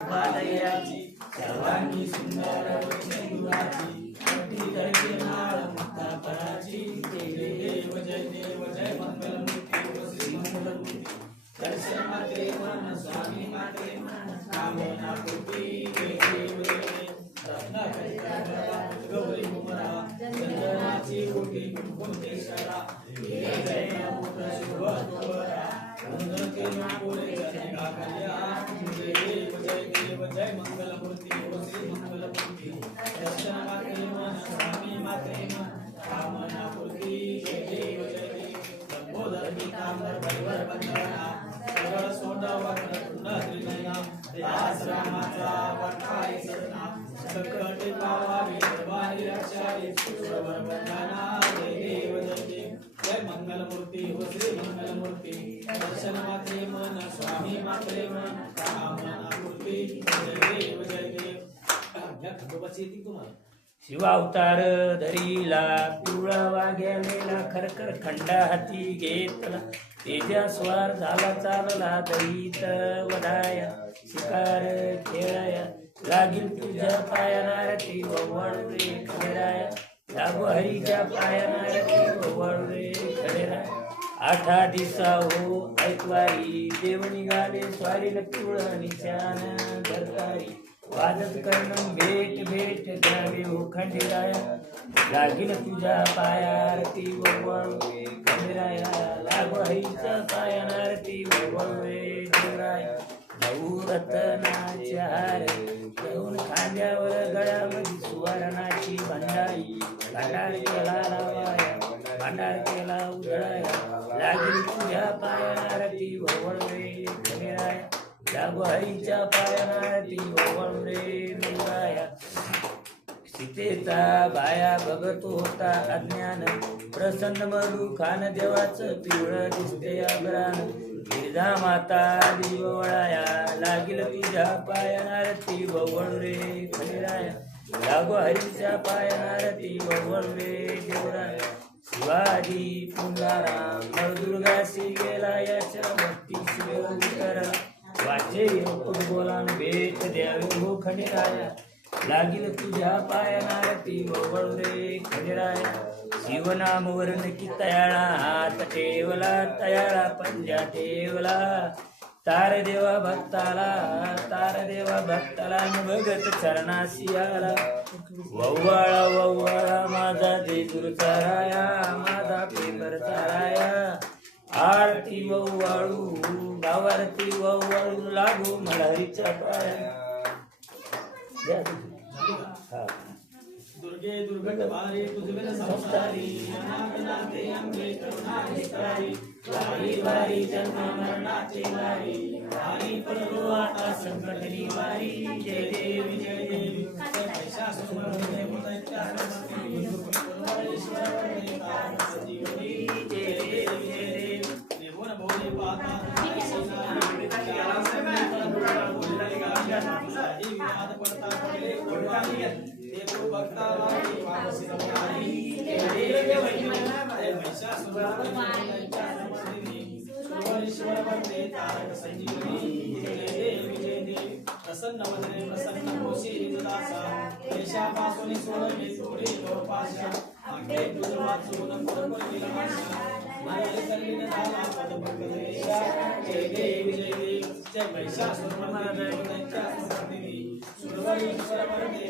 वादयाची सर्वांगी सुंदर दुराची अगदी करते नाळ मुक्ता पराची जय देव जय मंगल मूर्ती श्री मंगल मूर्ती दर्शन मात्रे मन स्वामी मात्रे मन कामना पूर्ती जय देव रत्नाकरिता गौरी कुमारा चंद्रनाची कोटी कुंकुमेश्वरा जय नमो शुभ तोरा वंदते नापुरे जगा कल्याण जय मंगल मूर्ती श्री मंगल मूर्ती दर्शन मात्रे मन स्वामी मात्रे मन कामना पूर्ती जय देव लंबोदर पीतांबर परिवर बंधना सरळ सोंड वक्र तुंड त्रिनयना दास रामाचा वरखाई सदना सकट पावावी सर्वांनी रक्षावी सुरवर बंधना जय देव जय मंगल मूर्ती श्री मंगल मूर्ती दर्शन मात्रे मन स्वामी मात्रे मन कामना पूर्ती जय देव या खंडोबाची येते तुम्हाला शिवावतार धरीला पिवळा वाघ्याला खरखर खंडा हाती घेतला तेजा स्वार झाला चालला दहीत वडाया शिकार खेळाया लागील तुझ्या पायानार ती वळू रे खडेराया लागू हरीच्या पायानार ती वळू रे खडेराया आठा दिसा हो ऐकवारी देव निघाले स्वारीला पिवळा निशान धरतारी वादत करणं भेट भेट द्यावे हो खंडेराया लागील तुझ्या पायारती वळवळू खंडेराया लागू हरीच्या पायानारती वळवळू देवराया नऊ रत्नाच्या हार घेऊन खांद्यावर गळ्यामध्ये सुवर्णाची भंडारी भांडार केला लावाया भांडार केला उधळाया लागील तुझ्या पायानारती वळवळू खंडेराया लागू हरीच्या पायानारती वळवळू देवराया सीतेचा बाया बघत होता अज्ञान प्रसन्न मधु खान देवाचं पिवळं दिसते आभरान गिरजा माता दिवळाया लागील तुझ्या पायानारती वळवळू रे खंडेराया लागू हरीच्या पायानारती वळवळू देवराया शिवाजी पुंगाराम नवदुर्गाशी गेला याच्या भक्ती शिव वाचे बोलान भेट द्यावे हो खंडेराया लागील तुझ्या पायानारती वळवळू रे खंडेराया शिवनाम वर्ण की तयाळा हात ठेवला तयाळा पंजा ठेवला तार देवा भक्ताला भगत चरणाशी आला वव्वाळा माझा देजूर चाराया माझा पेपर चाराया आरती वव्वाळू गावारती वव्वाळू लागू मल्हारीच्या पाया दुर्गे दुर्गट भारी तुझे संस्कारी नाते अंबे करुणाधिकारी वारी वारी जन्म मरणाचे वारी वारी पडलो आता संकट निवारी जय देवी जय देवी पैसा सुमरणे मुदत्या परमेश्वर सजीवनी जय देवी जय देवी निभुन भोले पाता विवाद पडता पडले देव भक्तावारी पावसी रमणारी महिषासुरमर्दिनी वंदे तारक संजीवनी जय देवी जय देवी प्रसन्न वदने प्रसन्न होशी निजदासा देशापासून सोडले थोडे लोपाशा आगे तुझ वाचून परपली लमाशा माये कलीन झाला पदपकदेशा जय देवी जय देवी जय महिषासुरमर्दिनी वंदे तारक संजीवनी सुरवरीश्वर वंदे